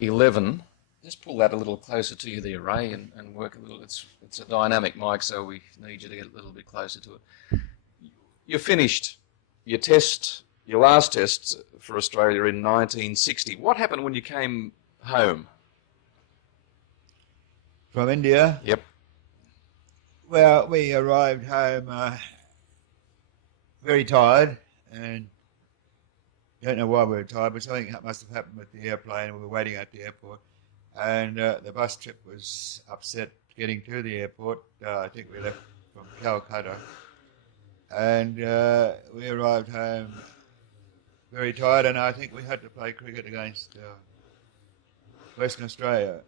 11. Just pull that a little closer to you there, Ray, and work a little. It's a dynamic mic, so we need you to get a little bit closer to it. You finished your last test for Australia in 1960. What happened when you came home? From India? Yep. Well, we arrived home very tired, and don't know why we were tired, but something must have happened with the airplane. We were waiting at the airport, and the bus trip was upset getting to the airport. I think we left from Calcutta, and we arrived home very tired, and I think we had to play cricket against Western Australia,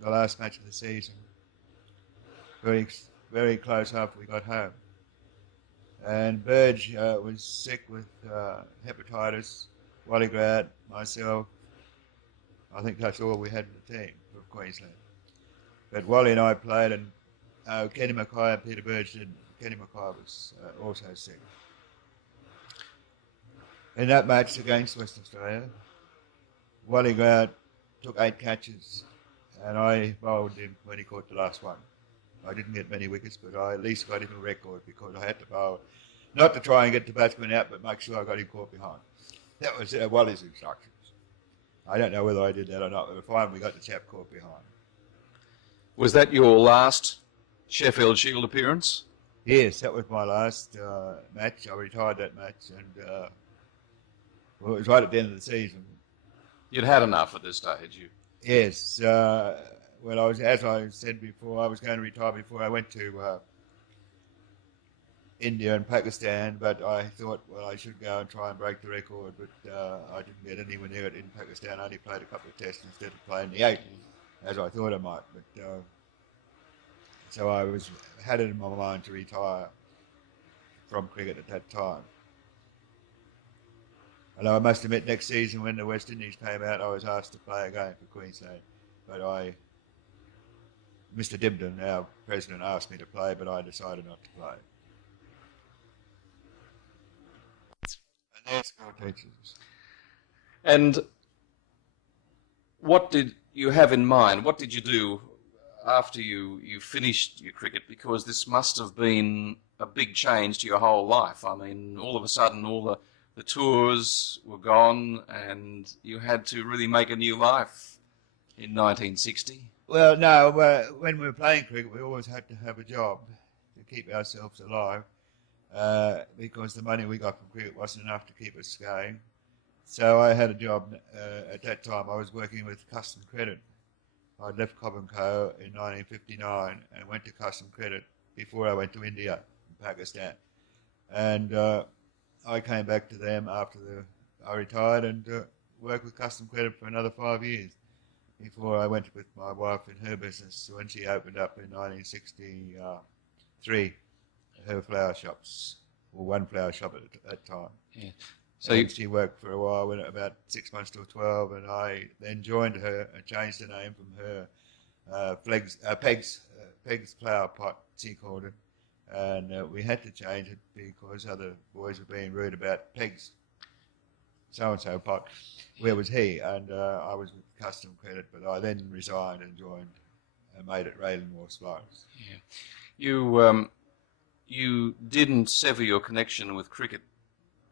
the last match of the season. Very close after we got home. And Burge was sick with hepatitis, Wally Grad, myself. I think that's all we had in the team for Queensland. But Wally and I played, and Kenny Mackay and Peter Burge did. Kenny Mackay was also sick. In that match against Western Australia, Wally Grad took 8 catches, and I bowled him when he caught the last one. I didn't get many wickets, but I at least got him a record because I had to bowl, not to try and get the batsman out, but make sure I got him caught behind. That was Wally's instructions. I don't know whether I did that or not, but fine, we got the chap caught behind. Was that your last Sheffield Shield appearance? Yes, that was my last match. I retired that match, and well, it was right at the end of the season. You'd had enough at this stage, you? Yes. Well, as I said before, I was going to retire before I went to India and Pakistan, but I thought, well, I should go and try and break the record, but I didn't get anywhere near it in Pakistan. I only played a couple of tests instead of playing the 8, as I thought I might. But so I had it in my mind to retire from cricket at that time. Although I must admit, next season when the West Indies came out, I was asked to play again for Queensland, but Mr. Dibden, our president, asked me to play, but I decided not to play. And that's what teachers. And what did you have in mind? What did you do after you finished your cricket? Because this must have been a big change to your whole life. I mean, all of a sudden, all the tours were gone, and you had to really make a new life in 1960. Well, no, when we were playing cricket, we always had to have a job to keep ourselves alive because the money we got from cricket wasn't enough to keep us going. So I had a job at that time. I was working with Custom Credit. I'd left Cobb & Co. in 1959 and went to Custom Credit before I went to India and Pakistan. And I came back to them after I retired and worked with Custom Credit for another 5 years before I went with my wife in her business when she opened up in 1963 her flower shops, or one flower shop at that time. Yeah. So she worked for a while, went about 6 months to 12, and I then joined her and changed the name from her Peg's Flower Pot, she called it. And we had to change it because other boys were being rude about Peg's so-and-so pot. Where was he? And I was with Custom Credit, but I then resigned and joined and made it Lindwall Flowers. Yeah. You didn't sever your connection with cricket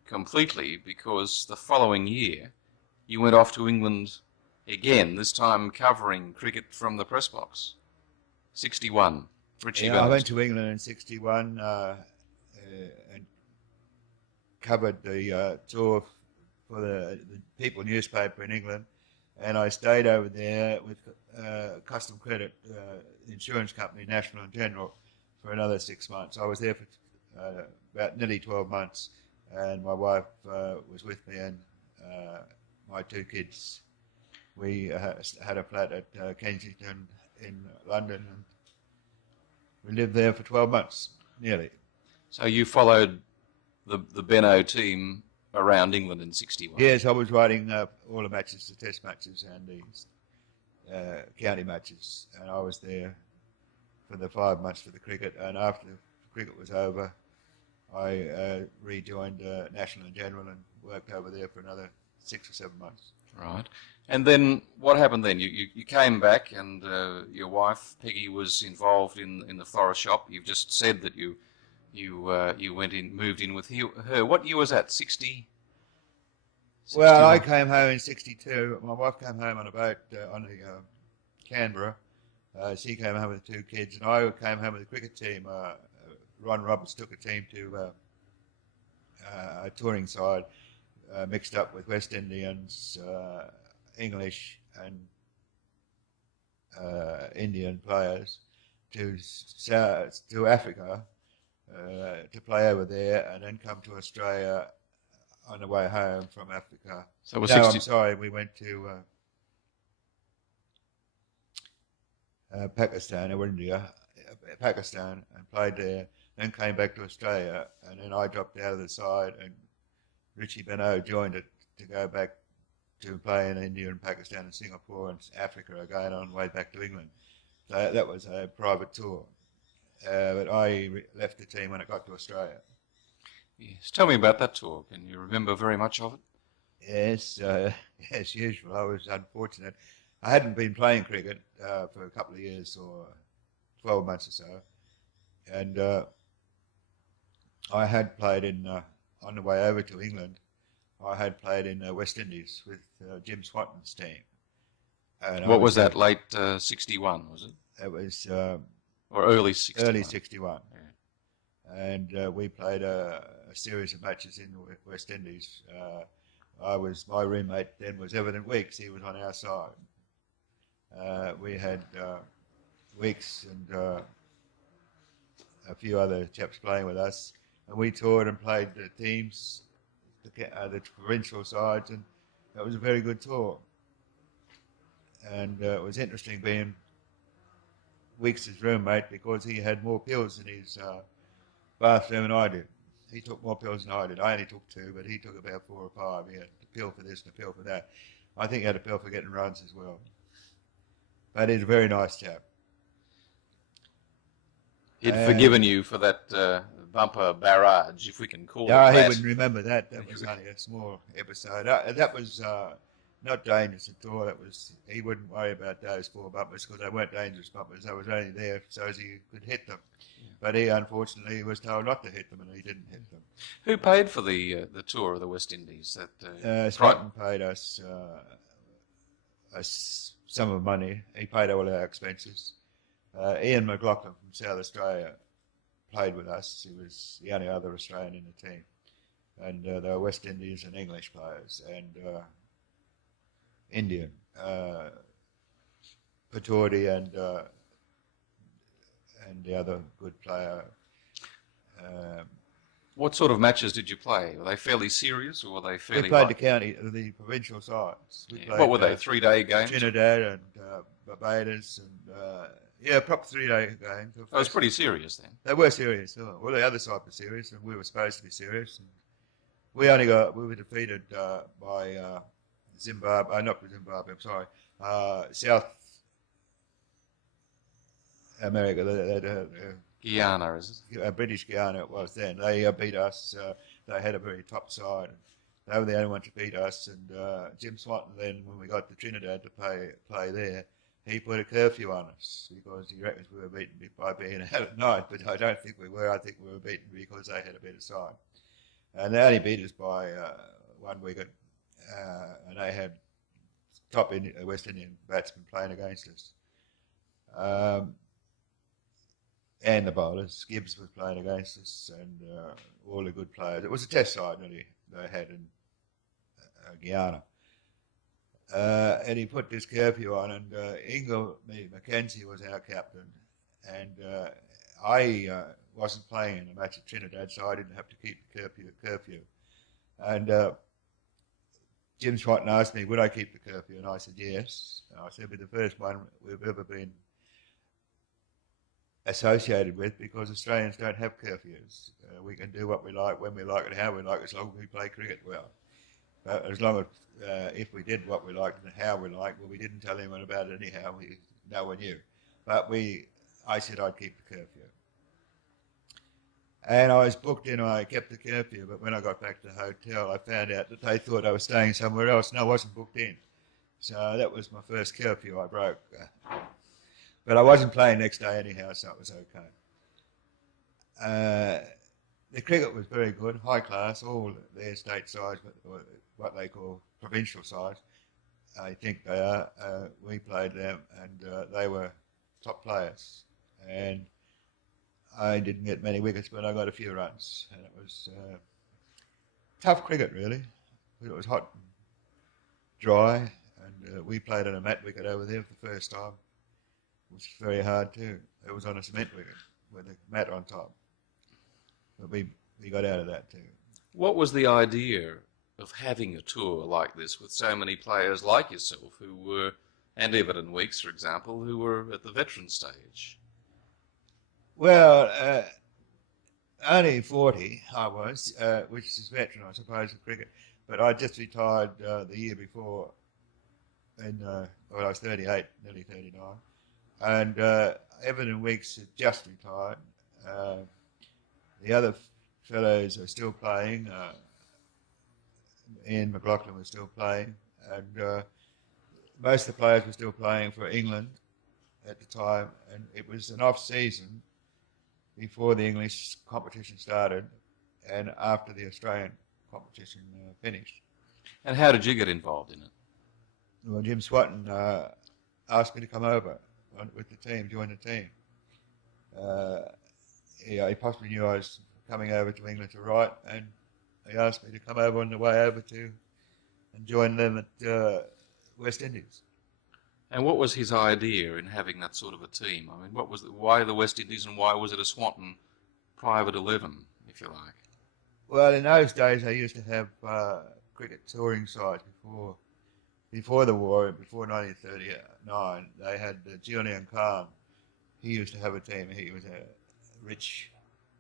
completely because the following year you went off to England again, this time covering cricket from the press box. 61. Richie I went to England in 61 and covered the tour for the People newspaper in England, and I stayed over there with Custom Credit, the insurance company, National and General, for another 6 months. I was there for about nearly 12 months, and my wife was with me and my 2 kids. We had a flat at Kensington in London, and we lived there for 12 months, nearly. So you followed the Benno team around England in 61? Yes, I was writing all the matches, the test matches and the county matches, and I was there for the 5 months for the cricket, and after the cricket was over, I rejoined National and General and worked over there for another 6 or 7 months. Right. And then what happened then? You came back, and your wife Peggy was involved in the florist shop. You've just said that you went in, moved in with her. What year was that? 60? Well, 61? I came home in '62. My wife came home on a boat on the Canberra. She came home with 2 kids, and I came home with a cricket team. Ron Roberts took a team to a touring side, mixed up with West Indians, English, and Indian players to Africa to play over there, and then come to Australia on the way home from Africa. So it was No, 60. I'm sorry. We went to Pakistan or India, Pakistan, and played there. Then came back to Australia, and then I dropped out of the side, and Richie Benaud joined it to go back to play in India and Pakistan and Singapore and Africa again on the way back to England. So that was a private tour. But I left the team when it got to Australia. Yes. Tell me about that tour. Can you remember very much of it? Yes, as usual, I was unfortunate. I hadn't been playing cricket for a couple of years or 12 months or so. And I had played on the way over to England, I had played in West Indies with Jim Swanton's team. And What was that, late 61, was it? It was Or early 61? early 61. Yeah. And we played a series of matches in the West Indies. My roommate then was Everton Weeks. He was on our side. We had Weeks and a few other chaps playing with us, and we toured and played the teams, the provincial sides, and that was a very good tour. And it was interesting being Weeks' roommate because he had more pills in his bathroom than I did. He took more pills than I did. I only took 2, but he took about 4 or 5. He had a pill for this and a pill for that. I think he had a pill for getting runs as well. But he's a very nice chap. He'd forgiven you for that bumper barrage, if we can call it Yeah, that. he wouldn't remember that. That was only a small episode. That was not dangerous at all. He wouldn't worry about those 4 bumpers because they weren't dangerous bumpers. They was only there so as he could hit them. Yeah. But he unfortunately was told not to hit them, and he didn't hit them. Who paid for the tour of the West Indies? Spartan paid us a sum of money. He paid all our expenses. Ian McLaughlin from South Australia played with us. He was the only other Australian in the team. And there were West Indies and English players and Indian. Patordi and the other good player. What sort of matches did you play? Were they fairly serious, or were they fairly? We played the provincial sides. We played, what were they? 3-day games? Trinidad and Barbados and proper 3-day games. That was pretty serious then. They were serious. Well, the other side was serious, and we were supposed to be serious. And we were defeated by Zimbabwe. Not Zimbabwe. I'm sorry. South America. Guyana, is it? British Guyana it was then. They beat us. They had a very top side. They were the only one to beat us. And Jim Swanton then, when we got to Trinidad to play there, he put a curfew on us because he reckons we were beaten by being out at night. But I don't think we were. I think we were beaten because they had a better side. And they only beat us by 1 wicket. And they had top West Indian batsmen playing against us. And the bowlers. Gibbs was playing against us, and all the good players. It was a test side that they had in Guyana. And he put this curfew on, and Mackenzie was our captain. And I wasn't playing in a match at Trinidad, so I didn't have to keep the curfew. And Jim Swanton asked me, would I keep the curfew? And I said, yes. And I said, it'll be the first one we've ever been associated with because Australians don't have curfews. We can do what we like, when we like and how we like, as long as we play cricket well. As long as if we did what we liked and how we liked, well, we didn't tell anyone about it anyhow. No one knew. But I said I'd keep the curfew. And I was booked in, I kept the curfew, but when I got back to the hotel, I found out that they thought I was staying somewhere else, and I wasn't booked in. So that was my first curfew I broke. But I wasn't playing next day anyhow, so it was okay. The cricket was very good, high class, all their state sides, what they call provincial sides. I think they are. We played them, and they were top players. And I didn't get many wickets, but I got a few runs, and it was tough cricket really. It was hot and dry, and we played on a mat wicket over there for the first time. It was very hard too. It was on a cement wicket with a mat on top, but we got out of that too. What was the idea of having a tour like this with so many players like yourself who were, and Everton Weeks, for example, who were at the veteran stage? Well, only 40 I was, which is veteran, I suppose, of cricket. But I just retired the year before, when I was 38, nearly 39. And Everton Weeks had just retired. The other fellows are still playing. Ian McLaughlin was still playing. And most of the players were still playing for England at the time. And it was an off-season before the English competition started and after the Australian competition finished. And how did you get involved in it? Well, Jim Swatton asked me to come over with the team, join the team. He possibly knew I was coming over to England to write, and he asked me to come over on the way over to and join them at West Indies. And what was his idea in having that sort of a team? I mean, why the West Indies, and why was it a Swanton private 11, if you like? Well, in those days they used to have cricket touring sides before the war, before 1939. They had Julian Khan. He used to have a team. He was a rich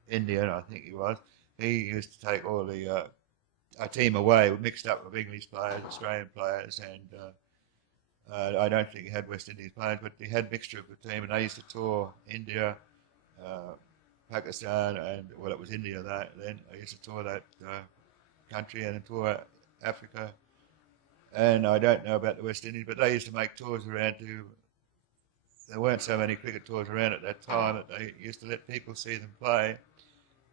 Indian, I think he was. He used to take all the a team away, mixed up with English players, Australian players, and I don't think he had West Indies players, but he had a mixture of the team, and they used to tour India, Pakistan, and, well, it was India then. I used to tour that country and tour Africa. And I don't know about the West Indies, but they used to make tours around there weren't so many cricket tours around at that time that they used to let people see them play.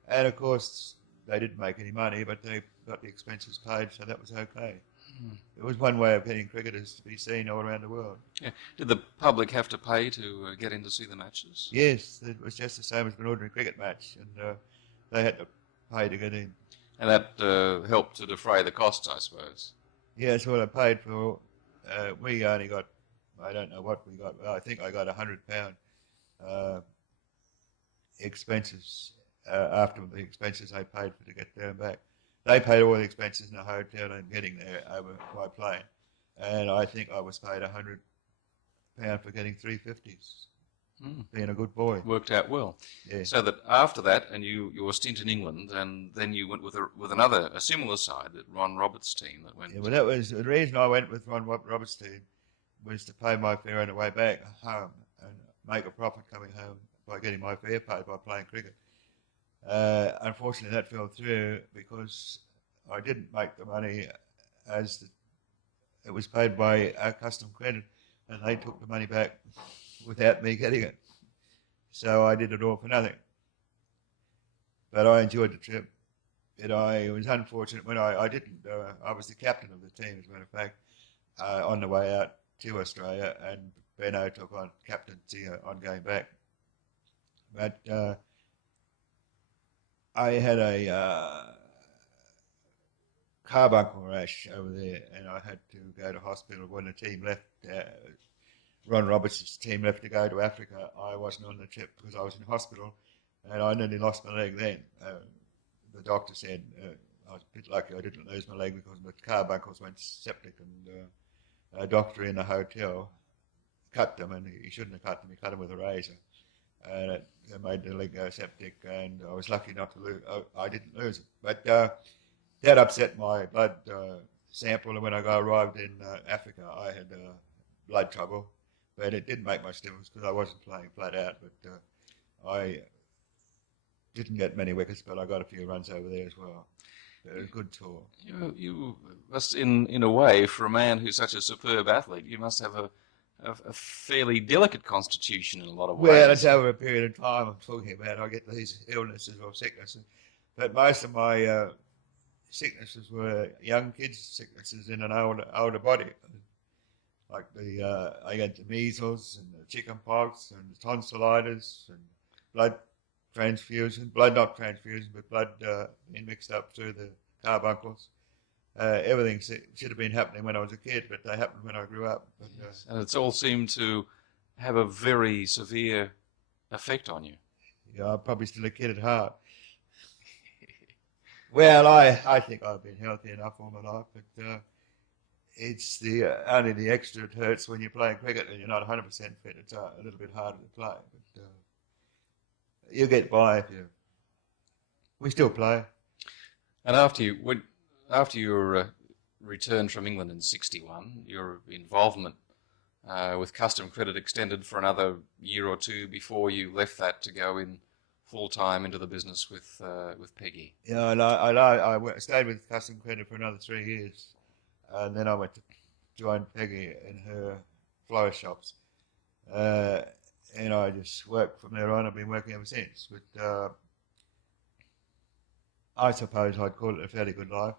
And of course, they didn't make any money, but they got the expenses paid, so that was okay. It was one way of getting cricketers to be seen all around the world. Yeah. Did the public have to pay to get in to see the matches? Yes, it was just the same as an ordinary cricket match, and they had to pay to get in. And that helped to defray the costs, I suppose. Yeah, that's what I paid for. We only got, I don't know what we got. Well, I think I got £100 expenses after the expenses I paid for to get there and back. They paid all the expenses in the hotel and getting there over by plane. And I think I was paid £100 for getting 350s. Being a good boy. Worked out well. Yeah. So that after that, and your stint in England, and then you went with a similar side, Ron Roberts' team that went. Yeah, well, that was the reason I went with Ron Roberts' team, was to pay my fare on the way back home and make a profit coming home by getting my fare paid by playing cricket. Unfortunately, that fell through because I didn't make the money it was paid by our custom credit, and they took the money back without me getting it. So I did it all for nothing. But I enjoyed the trip. I was unfortunate when I didn't. I was the captain of the team, as a matter of fact, on the way out to Australia, and Benno took on captaincy on going back. But I had a carbuncle rash over there, and I had to go to hospital when the team left. Ron Roberts' team left to go to Africa. I wasn't on the trip because I was in hospital, and I nearly lost my leg then. The doctor said I was a bit lucky I didn't lose my leg because the carbuncles went septic, and a doctor in the hotel cut them, and he shouldn't have cut them. He cut them with a razor, and it made the leg go septic, and I was lucky not to lose. I didn't lose it, but that upset my blood sample, and when I arrived in Africa, I had blood trouble. But it didn't make much difference because I wasn't playing flat out. But didn't get many wickets, but I got a few runs over there as well. It was a good tour. You must, in a way, for a man who's such a superb athlete, you must have a fairly delicate constitution in a lot of Well, ways. it's over a period of time I'm talking about. I get these illnesses or sicknesses, but most of my sicknesses were young kids' sicknesses in an older body. Like I got the measles and the chicken pox and the tonsillitis and blood not transfusion, but blood being mixed up through the carbuncles. Everything should have been happening when I was a kid, but they happened when I grew up. But, yes. And it's all seemed to have a very severe effect on you. Yeah, I'm probably still a kid at heart. Well, I think I've been healthy enough all my life, but it's only the extra it hurts when you're playing cricket and you're not 100% fit. It's a little bit harder to play, but you get by if you. We still play. And after your return from England in '61, your involvement with Custom Credit extended for another year or two before you left that to go in full time into the business with Peggy. Yeah, I stayed with Custom Credit for another 3 years, and then I went to join Peggy in her florist shops, and I just worked from there on. I've been working ever since. But I suppose I'd call it a fairly good life.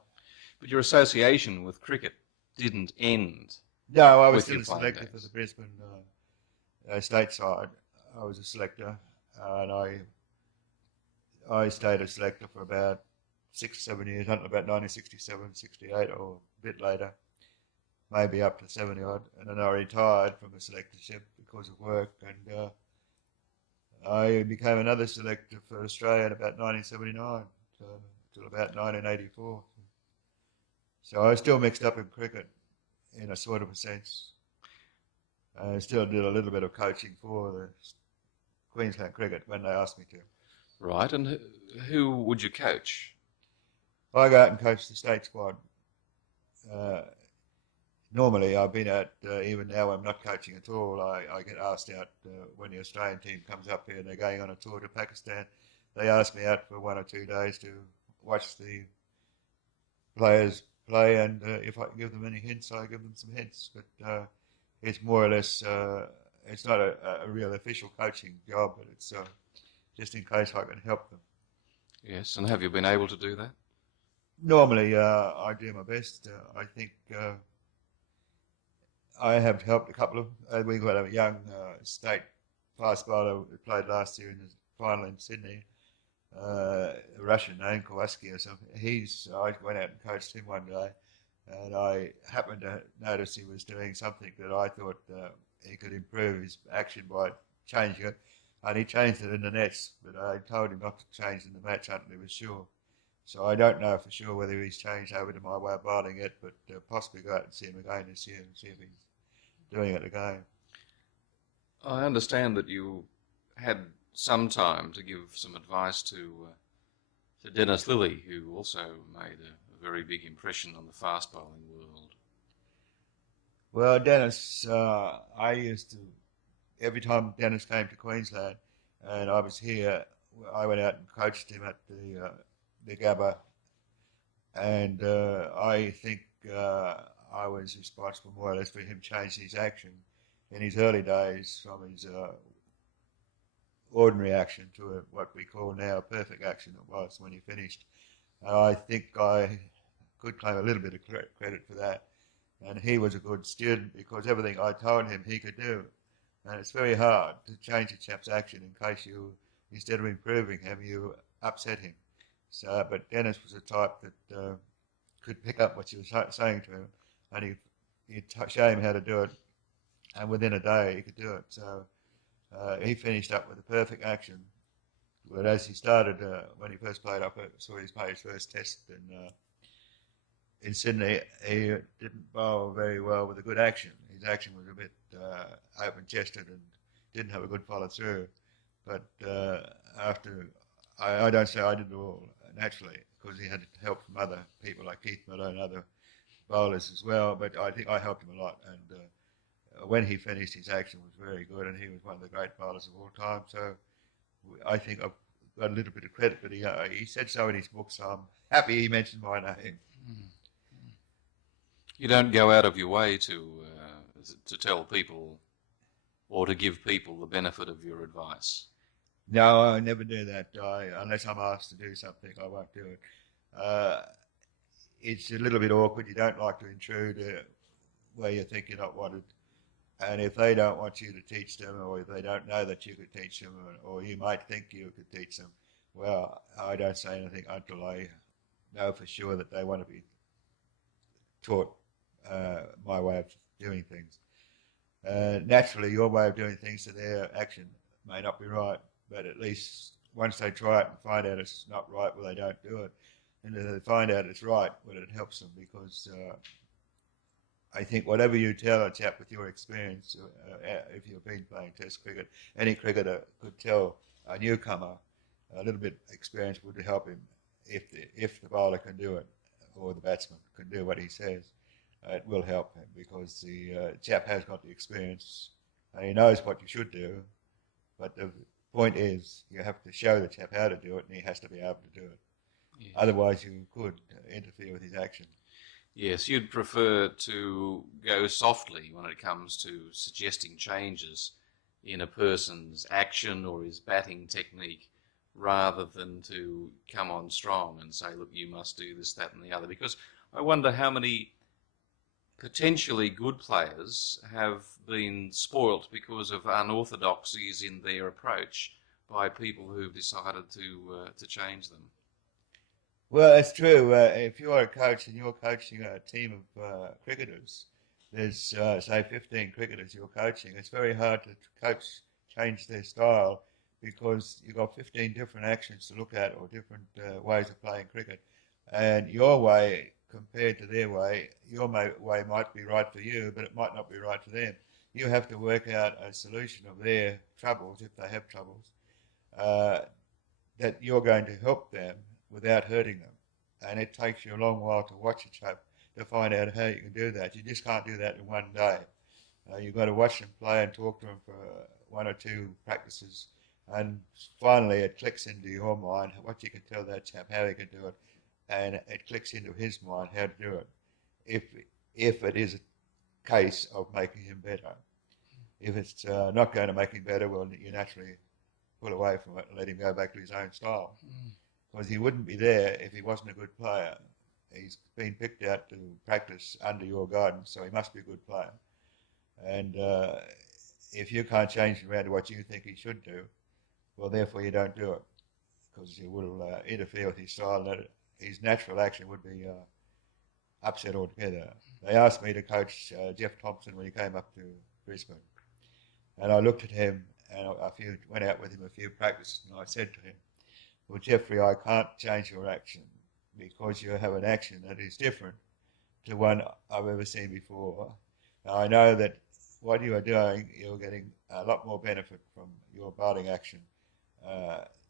But your association with cricket didn't end. No, I was with still a selector for the Brisbane state side. I was a selector, and I stayed a selector for about 6 or 7 years, until about 1967, 68, or a bit later, maybe up to 70 odd. And then I retired from the selectorship because of work, and I became another selector for Australia in about 1979, till about 1984. So I was still mixed up in cricket in a sort of a sense. I still did a little bit of coaching for the Queensland cricket when they asked me to. Right, and who would you coach? I go out and coach the state squad. Normally, I've been out, even now I'm not coaching at all. I get asked out when the Australian team comes up here and they're going on a tour to Pakistan. They ask me out for 1 or 2 days to watch the players play, and if I can give them any hints, I give them some hints. But it's more or less, it's not a real official coaching job, but it's just in case I can help them. Yes, and have you been able to do that? Normally, I do my best. I think I have helped a couple of. We got a young state fast bowler who played last year in the final in Sydney. A Russian name, Kowalski or something. I went out and coached him one day, and I happened to notice he was doing something that I thought he could improve his action by changing it, and he changed it in the nets, but I told him not to change in the match until he was sure. So I don't know for sure whether he's changed over to my way of bowling yet, but possibly go out and see him again this year and see if he's doing it again. I understand that you had some time to give some advice to Dennis Lilly, who also made a very big impression on the fast bowling world. Well, Dennis, I used to, every time Dennis came to Queensland and I was here, I went out and coached him at the Gabba, and I think I was responsible more or less for him changing his action in his early days from his ordinary action to what we call now a perfect action it was when he finished. I think I could claim a little bit of credit for that. And he was a good student because everything I told him he could do. And it's very hard to change a chap's action in case you, instead of improving him, you upset him. So, but Dennis was a type that could pick up what you were saying to him, and he'd show him how to do it, and within a day he could do it. So he finished up with a perfect action. But as he started, when he first played up, saw his play his first test in Sydney, he didn't bowl very well with a good action. His action was a bit open-chested and didn't have a good follow-through. But after, I don't say I did it all naturally, because he had help from other people like Keith Miller and other bowlers as well, but I think I helped him a lot. And when he finished, his action was very good, and he was one of the great bowlers of all time. So I think I've got a little bit of credit, but he said so in his book, so I'm happy he mentioned my name. You don't go out of your way to tell people or to give people the benefit of your advice. No, I never do that. Unless I'm asked to do something, I won't do it. It's a little bit awkward. You don't like to intrude where you think you're not wanted. And if they don't want you to teach them, or if they don't know that you could teach them, or you might think you could teach them, well, I don't say anything until I know for sure that they want to be taught my way of doing things. Naturally, your way of doing things to their action may not be right, but at least once they try it and find out it's not right, well, they don't do it. And if they find out it's right, well, it helps them, because I think whatever you tell a chap with your experience, if you've been playing Test cricket, any cricketer could tell a newcomer a little bit experience would help him if the bowler can do it, or the batsman can do what he says. It will help him, because the chap has got the experience and he knows what you should do, but the point is you have to show the chap how to do it, and he has to be able to do it. Yeah. Otherwise you could interfere with his action. Yes, you'd prefer to go softly when it comes to suggesting changes in a person's action or his batting technique, rather than to come on strong and say, look, you must do this, that and the other. Because I wonder how many potentially good players have been spoilt because of unorthodoxies in their approach by people who've decided to change them. Well, it's true. If you're a coach and you're coaching a team of cricketers, there's, say, 15 cricketers you're coaching, it's very hard to change their style, because you've got 15 different actions to look at, or different ways of playing cricket. And your way compared to their way, your way might be right for you, but it might not be right for them. You have to work out a solution of their troubles, if they have troubles, that you're going to help them without hurting them. And it takes you a long while to watch a chap to find out how you can do that. You just can't do that in one day. You've got to watch them play and talk to them for one or two practices, and finally it clicks into your mind what you can tell that chap how he can do it, and it clicks into his mind how to do it, if it is a case of making him better. If it's not going to make him better, well, you naturally pull away from it and let him go back to his own style. Because he wouldn't be there if he wasn't a good player. He's been picked out to practice under your guidance, so he must be a good player. And if you can't change him around to what you think he should do, well, therefore you don't do it, because you will interfere with his style, and his natural action would be upset altogether. They asked me to coach Jeff Thompson when he came up to Brisbane, and I looked at him and went out with him a few practices, and I said to him, well, Jeffrey, I can't change your action, because you have an action that is different to one I've ever seen before. Now, I know that what you are doing, you're getting a lot more benefit from your bowling action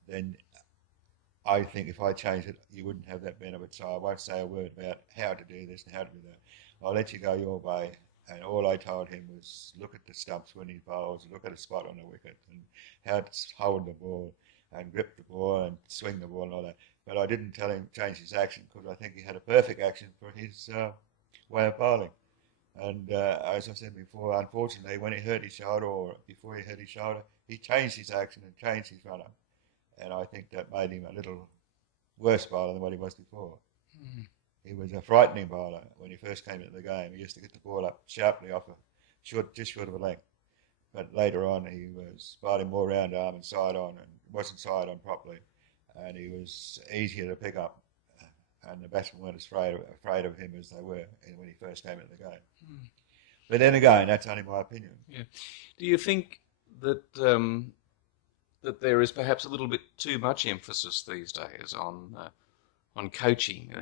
than I think if I change it, you wouldn't have that benefit. So I won't say a word about how to do this and how to do that. I'll let you go your way. And all I told him was look at the stumps when he bowls, look at a spot on the wicket, and how to hold the ball and grip the ball and swing the ball and all that. But I didn't tell him to change his action, because I think he had a perfect action for his way of bowling. And as I said before, unfortunately, when he hurt his shoulder, or before he hurt his shoulder, he changed his action and changed his run-up. And I think that made him a little worse bowler than what he was before. He was a frightening bowler when he first came into the game. He used to get the ball up sharply off just short of a length. But later on, he was bowling more round arm and side on, and wasn't side on properly. And he was easier to pick up. And the batsmen weren't as afraid of him as they were when he first came into the game. But then again, that's only my opinion. Yeah. Do you think that that there is perhaps a little bit too much emphasis these days on coaching?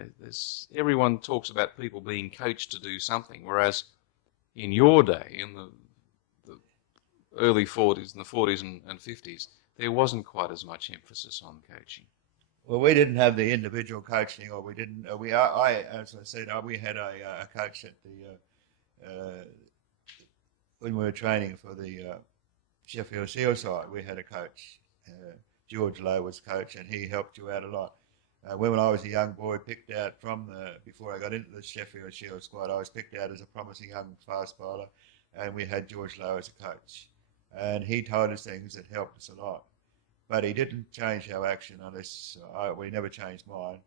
Everyone talks about people being coached to do something, whereas in your day, in the early 40s, in the 40s and 50s, there wasn't quite as much emphasis on coaching. Well, we didn't have the individual coaching, or we didn't. As I said, we had a coach at the when we were training for the Sheffield Shield side. We had a coach, George Lowe was coach, and he helped you out a lot. When I was a young boy, picked out before I got into the Sheffield Shield squad, I was picked out as a promising young fast bowler, and we had George Lowe as a coach. And he told us things that helped us a lot. But he didn't change our action we never changed mine.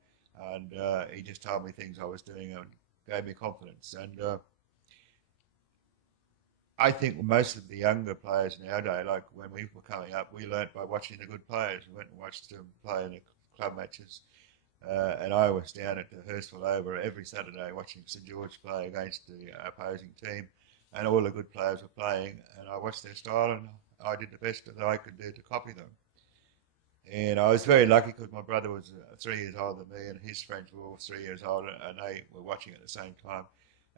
And he just told me things I was doing and gave me confidence. And I think most of the younger players nowadays, like when we were coming up, we learnt by watching the good players. We went and watched them play in the club matches. And I was down at the Hurstville Oval every Saturday watching St George play against the opposing team. And all the good players were playing. And I watched their style, and I did the best that I could do to copy them. And I was very lucky because my brother was 3 years older than me, and his friends were all 3 years older, and they were watching at the same time.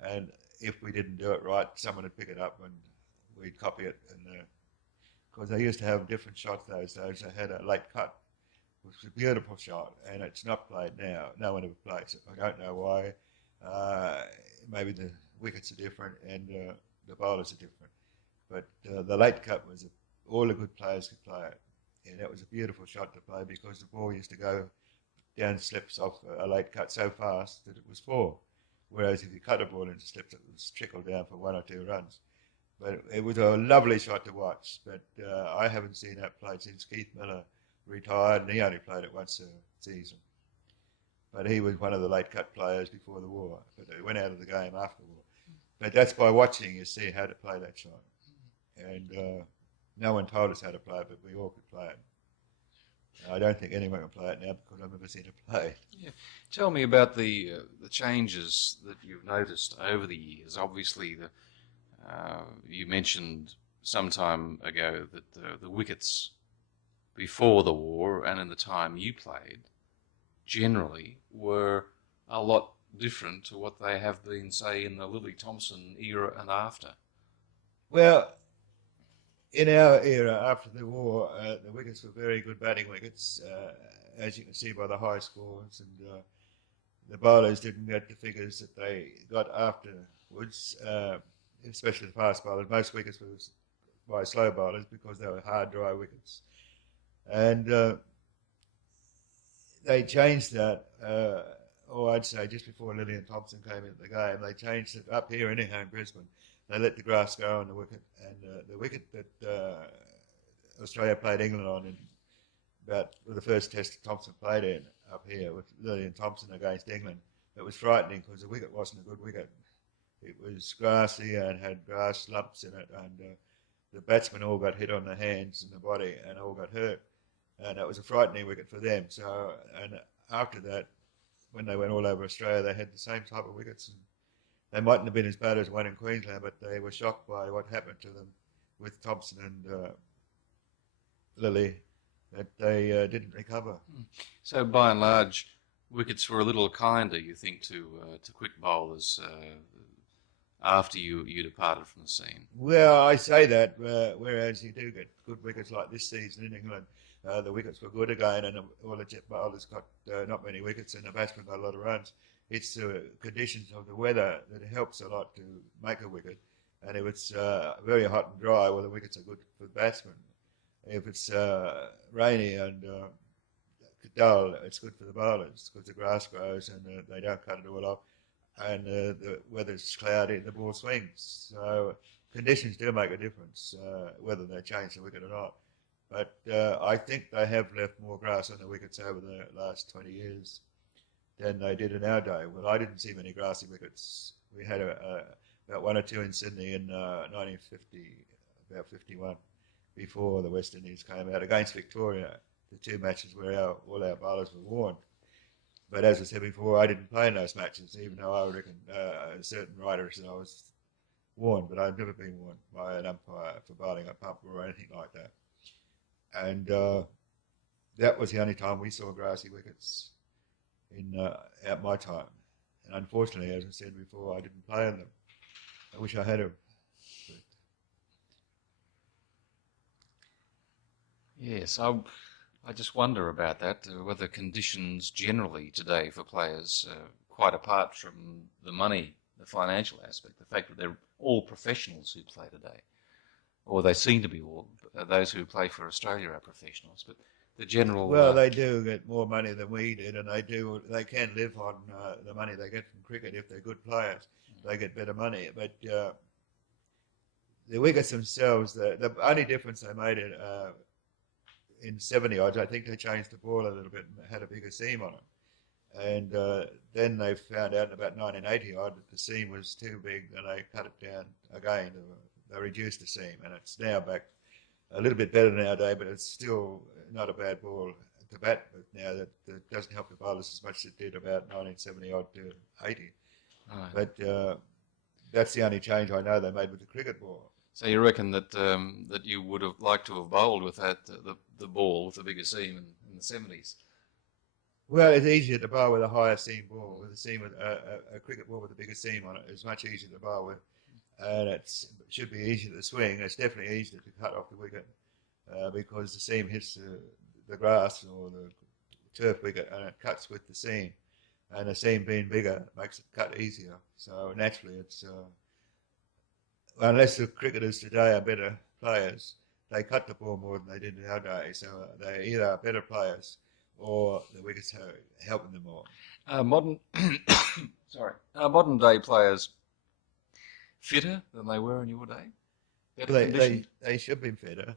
And if we didn't do it right, someone would pick it up and we'd copy it. And because they used to have different shots those days, they had a late cut, which was a beautiful shot, and it's not played now. No one ever plays it. I don't know why. Maybe the wickets are different and the bowlers are different. But the late cut was all the good players could play it. And that was a beautiful shot to play because the ball used to go down slips off a late cut so fast that it was 4. Whereas if you cut a ball into slips, it was trickle down for 1 or 2 runs. But it was a lovely shot to watch. But I haven't seen that played since Keith Miller retired, and he only played it once a season. But he was one of the late cut players before the war. But he went out of the game after the war. But that's by watching you see how to play that shot. And no one told us how to play it, but we all could play it. I don't think anyone can play it now because I've never seen it play. Yeah. Tell me about the changes that you've noticed over the years. Obviously, you mentioned some time ago that the wickets before the war and in the time you played generally were a lot different to what they have been, say, in the Lily Thompson era and after. Well, in our era, after the war, the wickets were very good batting wickets, as you can see by the high scores, and the bowlers didn't get the figures that they got afterwards, especially the fast bowlers. Most wickets were by slow bowlers because they were hard, dry wickets. And they changed that, I'd say just before Lillian Thompson came into the game, they changed it up here anyhow in Brisbane. They let the grass go on the wicket, and the wicket that Australia played England on in the first test that Thompson played in up here with Lillian Thompson against England, it was frightening because the wicket wasn't a good wicket. It was grassy and had grass lumps in it, and the batsmen all got hit on the hands and the body and all got hurt, and it was a frightening wicket for them. So, and after that, when they went all over Australia, they had the same type of wickets. And they mightn't have been as bad as one in Queensland, but they were shocked by what happened to them with Thompson and Lilly, that they didn't recover. So by and large, wickets were a little kinder, you think, to quick bowlers after you departed from the scene? Well, I say that, whereas you do get good wickets like this season in England, the wickets were good again, and all the jet bowlers got not many wickets, and the batsmen got a lot of runs. It's the conditions of the weather that helps a lot to make a wicket. And if it's very hot and dry, well, the wickets are good for the batsmen. If it's rainy and dull, it's good for the bowlers because the grass grows and they don't cut it all off. And the weather's cloudy, the ball swings. So conditions do make a difference, whether they change the wicket or not. But I think they have left more grass on the wickets over the last 20 years than they did in our day. Well, I didn't see many grassy wickets. We had about 1 or 2 in Sydney in 1950, about 51, before the West Indies came out against Victoria, the 2 matches where all our bowlers were warned. But as I said before, I didn't play in those matches, even though I reckon certain writers said I was warned, but I've never been warned by an umpire for bowling a pump or anything like that. And that was the only time we saw grassy wickets at my time. And unfortunately, as I said before, I didn't play in them. I wish I had them. Yes, I just wonder about that, whether conditions generally today for players, quite apart from the money, the financial aspect, the fact that they're all professionals who play today, or they seem to be all, those who play for Australia are professionals, but the general. Well, they do get more money than we did, and they can live on the money they get from cricket if they're good players. They get better money, but the wickets themselves, the only difference they made it in 70 odds, I think they changed the ball a little bit and had a bigger seam on it. And then they found out in about 1980 odd that the seam was too big, and they cut it down again. They reduced the seam, and it's now back a little bit better nowadays, but it's still not a bad ball to bat with now. That doesn't help the bowlers as much as it did about 1970 odd to 80. Right. But that's the only change I know they made with the cricket ball. So you reckon that that you would have liked to have bowled with that the ball with the bigger seam in the 70s? Well, it's easier to bowl with a higher seam ball. With a cricket ball with a bigger seam on it is much easier to bowl with, and it should be easier to swing. It's definitely easier to cut off the wicket because the seam hits the grass or the turf wicket, and it cuts with the seam. And the seam being bigger makes it cut easier. So naturally, it's unless the cricketers today are better players, they cut the ball more than they did in our day. So they either are better players or the wickets are helping them more. Modern, modern day players fitter than they were in your day? They should be fitter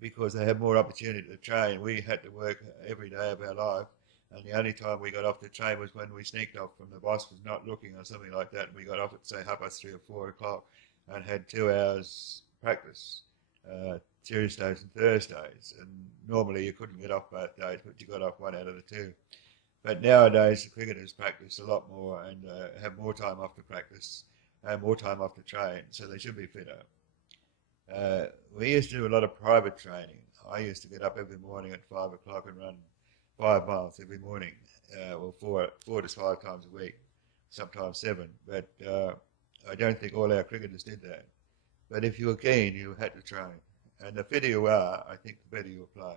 because they have more opportunity to train. We had to work every day of our life, and the only time we got off the train was when we sneaked off from the boss was not looking or something like that, and we got off at say 3:30 or 4 o'clock and had 2 hours practice Tuesdays and Thursdays, and normally you couldn't get off both days, but you got off one out of the two. But nowadays the cricketers practice a lot more and have more time off to practice and more time off to train, so they should be fitter. We used to do a lot of private training. I used to get up every morning at 5 o'clock and run 5 miles every morning, well, four to 5 times a week, sometimes 7. But I don't think all our cricketers did that. But if you were keen, you had to train. And the fitter you are, I think the better you'll play.